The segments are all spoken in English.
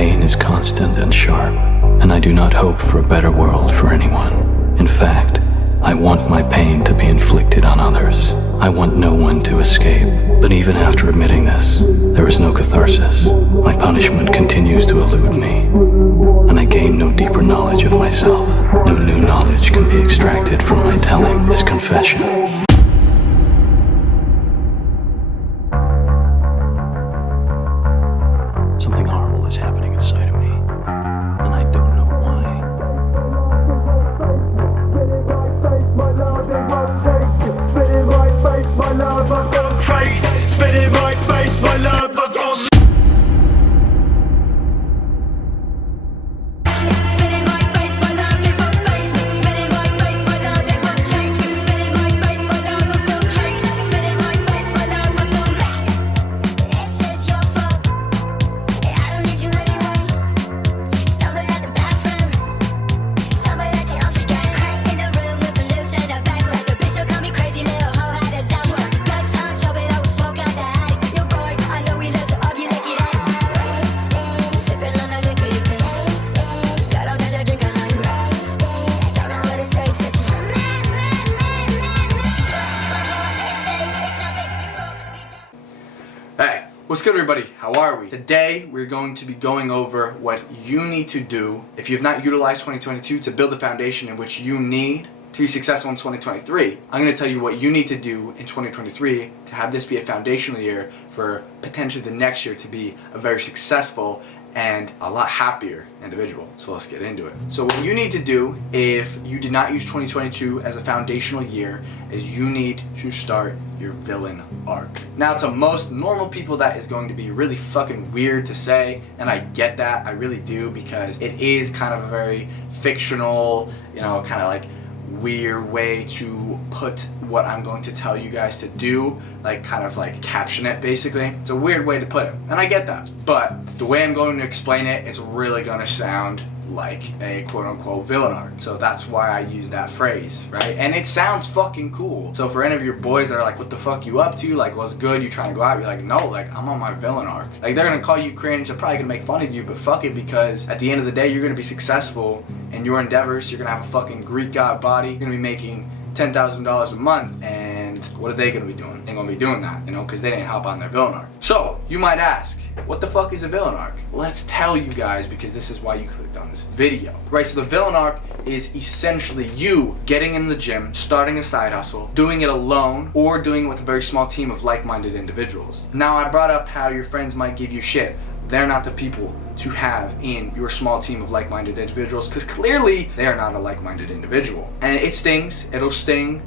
pain is constant and sharp, and I do not hope for a better world for anyone. In fact, I want my pain to be inflicted on others. I want no one to escape. But even after admitting this, there is no catharsis. My punishment continues to elude me, and I gain no deeper knowledge of myself. No new knowledge can be extracted from my telling this confession. Something horrible is happening inside of me, and I don't know why. Spit in my face, my love, I've gone crazy. Spit in my face, my love, I've gone crazy. Hey, what's good everybody? How are we? Today we're going to be going over what you need to do if you have not utilized 2022 to build the foundation in which you need to be successful in 2023. I'm going to tell you what you need to do in 2023 to have this be a foundational year for potentially the next year to be a very successful and a lot happier individual. So let's get into it. So what you need to do if you did not use 2022 as a foundational year is you need to start your villain arc. Now to most normal people that is going to be really fucking weird to say, and I get that, I really do, because it is kind of a very fictional, kind of like weird way to put what I'm going to tell you guys to do, kind of caption it basically. It's a weird way to put it, and I get that, but the way I'm going to explain it, it's really going to sound like a quote-unquote villain arc. So that's why I use that phrase, right? And it sounds fucking cool. So for any of your boys that are like, what the fuck you up to? What's good? You trying to go out? You're like, no, I'm on my villain arc. They're gonna call you cringe. They're probably gonna make fun of you, but fuck it, because at the end of the day, you're gonna be successful in your endeavors. You're gonna have a fucking Greek god body. You're gonna be making $10,000 a month, and what are they gonna be doing? They're gonna be doing that, because they didn't help on their villain arc. So you might ask, what the fuck is a villain arc? Let's tell you guys, because this is why you clicked on this video. Right, so the villain arc is essentially you getting in the gym, starting a side hustle, doing it alone, or doing it with a very small team of like-minded individuals. Now I brought up how your friends might give you shit. They're not the people to have in your small team of like-minded individuals, because clearly they are not a like-minded individual. And it stings, it'll sting,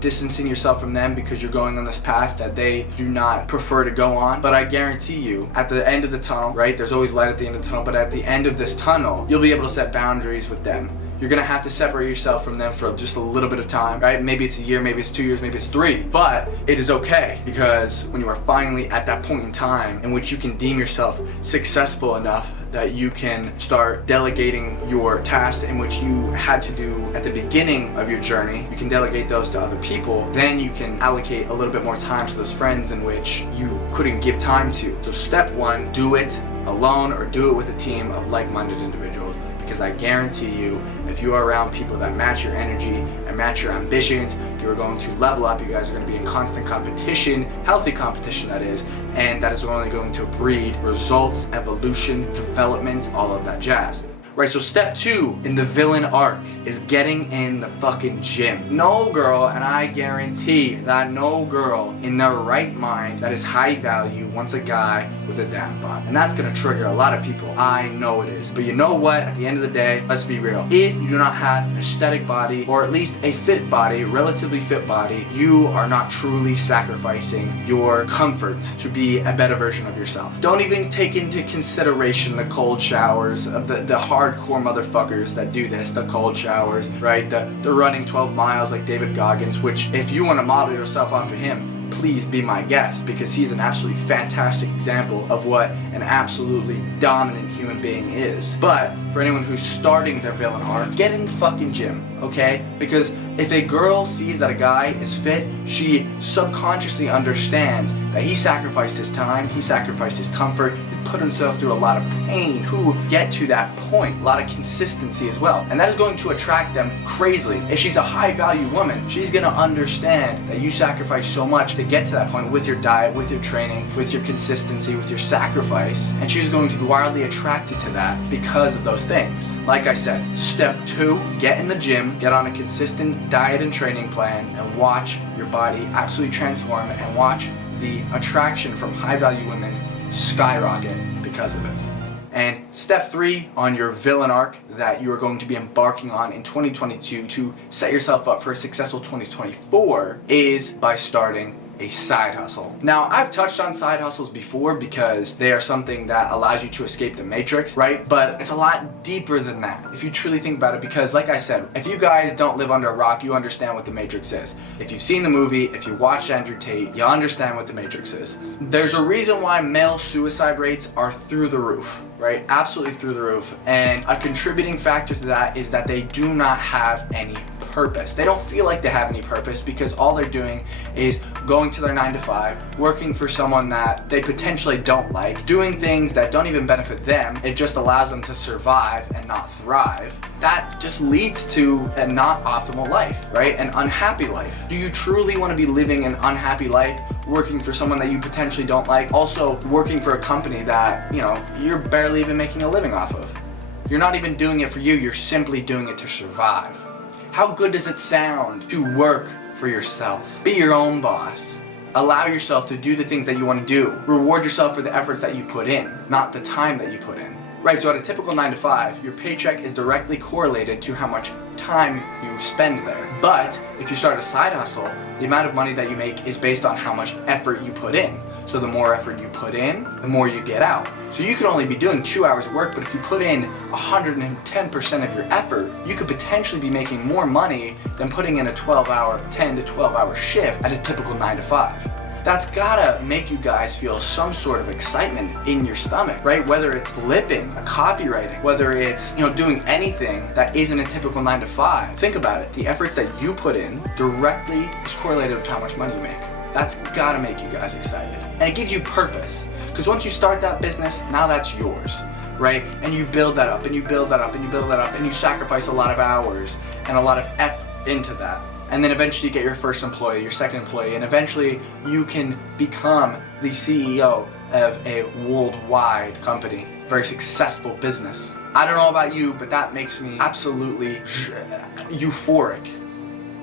distancing yourself from them because you're going on this path that they do not prefer to go on. But I guarantee you, at the end of the tunnel, right, there's always light at the end of the tunnel, but at the end of this tunnel, you'll be able to set boundaries with them. You're gonna have to separate yourself from them for just a little bit of time, right? Maybe it's a year, maybe it's 2 years, maybe it's 3. But it is okay, because when you are finally at that point in time in which you can deem yourself successful enough that you can start delegating your tasks in which you had to do at the beginning of your journey, you can delegate those to other people, then you can allocate a little bit more time to those friends in which you couldn't give time to. So step 1, do it alone or do it with a team of like-minded individuals. Because I guarantee you, if you are around people that match your energy and match your ambitions, you're going to level up. You guys are going to be in constant competition, healthy competition that is, and that is only going to breed results, evolution, development, all of that jazz. Right, so step 2 in the villain arc is getting in the fucking gym. No girl, and I guarantee that no girl in their right mind that is high value wants a guy with a dad bod. And that's gonna trigger a lot of people. I know it is. But you know what? At the end of the day, let's be real. If you do not have an aesthetic body, or at least a fit body, relatively fit body, you are not truly sacrificing your comfort to be a better version of yourself. Don't even take into consideration the cold showers, the hardcore motherfuckers that do this, the cold showers, right? The running 12 miles like David Goggins, which if you want to model yourself after him, please be my guest, because he is an absolutely fantastic example of what an absolutely dominant human being is. But for anyone who's starting their villain arc, get in the fucking gym, okay? Because If a girl sees that a guy is fit, she subconsciously understands that he sacrificed his time, he sacrificed his comfort, he put himself through a lot of pain to get to that point, a lot of consistency as well. And that is going to attract them crazily. If she's a high value woman, she's gonna understand that you sacrifice so much to get to that point with your diet, with your training, with your consistency, with your sacrifice, and she's going to be wildly attracted to that because of those things. Like I said, step 2, get in the gym, get on a consistent diet and training plan, and watch your body absolutely transform, and watch the attraction from high value women skyrocket because of it. And step 3 on your villain arc that you are going to be embarking on in 2022 to set yourself up for a successful 2024 is by starting a side hustle. Now, I've touched on side hustles before because they are something that allows you to escape the matrix, right? But it's a lot deeper than that if you truly think about it, because like I said, if you guys don't live under a rock, you understand what the matrix is. If you've seen the movie, if you watched Andrew Tate, you understand what the matrix is. There's a reason why male suicide rates are through the roof, right? Absolutely through the roof. And a contributing factor to that is that they do not have any purpose. They don't feel like they have any purpose because all they're doing is going to their 9 to 5, working for someone that they potentially don't like, doing things that don't even benefit them. It just allows them to survive and not thrive. That just leads to a not optimal life, right? An unhappy life. Do you truly want to be living an unhappy life, working for someone that you potentially don't like, also working for a company that, you know, you're barely even making a living off of? You're not even doing it for you, you're simply doing it to survive. How good does it sound to work for yourself? Be your own boss. Allow yourself to do the things that you want to do. Reward yourself for the efforts that you put in, not the time that you put in. Right, so at a typical 9 to 5, your paycheck is directly correlated to how much time you spend there. But if you start a side hustle, the amount of money that you make is based on how much effort you put in. So the more effort you put in, the more you get out. So you could only be doing 2 hours of work, but if you put in 110% of your effort, you could potentially be making more money than putting in a 10 to 12 hour shift at a typical 9 to 5. That's gotta make you guys feel some sort of excitement in your stomach, right? Whether it's flipping, copywriting, whether it's, doing anything that isn't a typical 9 to 5. Think about it. The efforts that you put in directly is correlated with how much money you make. That's gotta make you guys excited. And it gives you purpose. Because once you start that business, now that's yours, right? And you build that up, and you build that up, and you build that up, and you sacrifice a lot of hours and a lot of effort into that. And then eventually you get your first employee, your second employee, and eventually you can become the CEO of a worldwide company, very successful business. I don't know about you, but that makes me absolutely euphoric.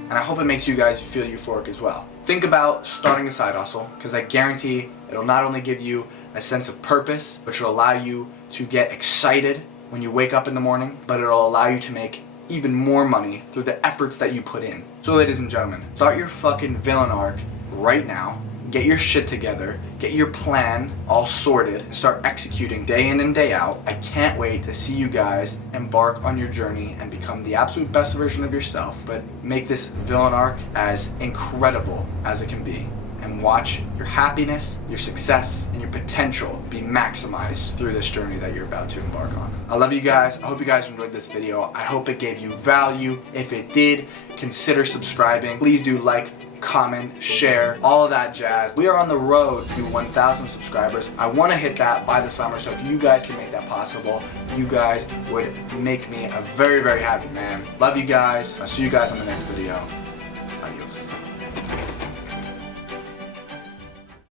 And I hope it makes you guys feel euphoric as well. Think about starting a side hustle, because I guarantee it'll not only give you a sense of purpose, which will allow you to get excited when you wake up in the morning, but it'll allow you to make even more money through the efforts that you put in. So ladies and gentlemen, start your fucking villain arc right now. Get your shit together, get your plan all sorted, and start executing day in and day out. I can't wait to see you guys embark on your journey and become the absolute best version of yourself, but make this villain arc as incredible as it can be. And watch your happiness, your success, and your potential be maximized through this journey that you're about to embark on. I love you guys. I hope you guys enjoyed this video. I hope it gave you value. If it did, consider subscribing. Please do like, comment, share, all of that jazz. We are on the road to 1,000 subscribers. I want to hit that by the summer, so if you guys can make that possible, you guys would make me a very, very happy man. Love you guys. I'll see you guys on the next video.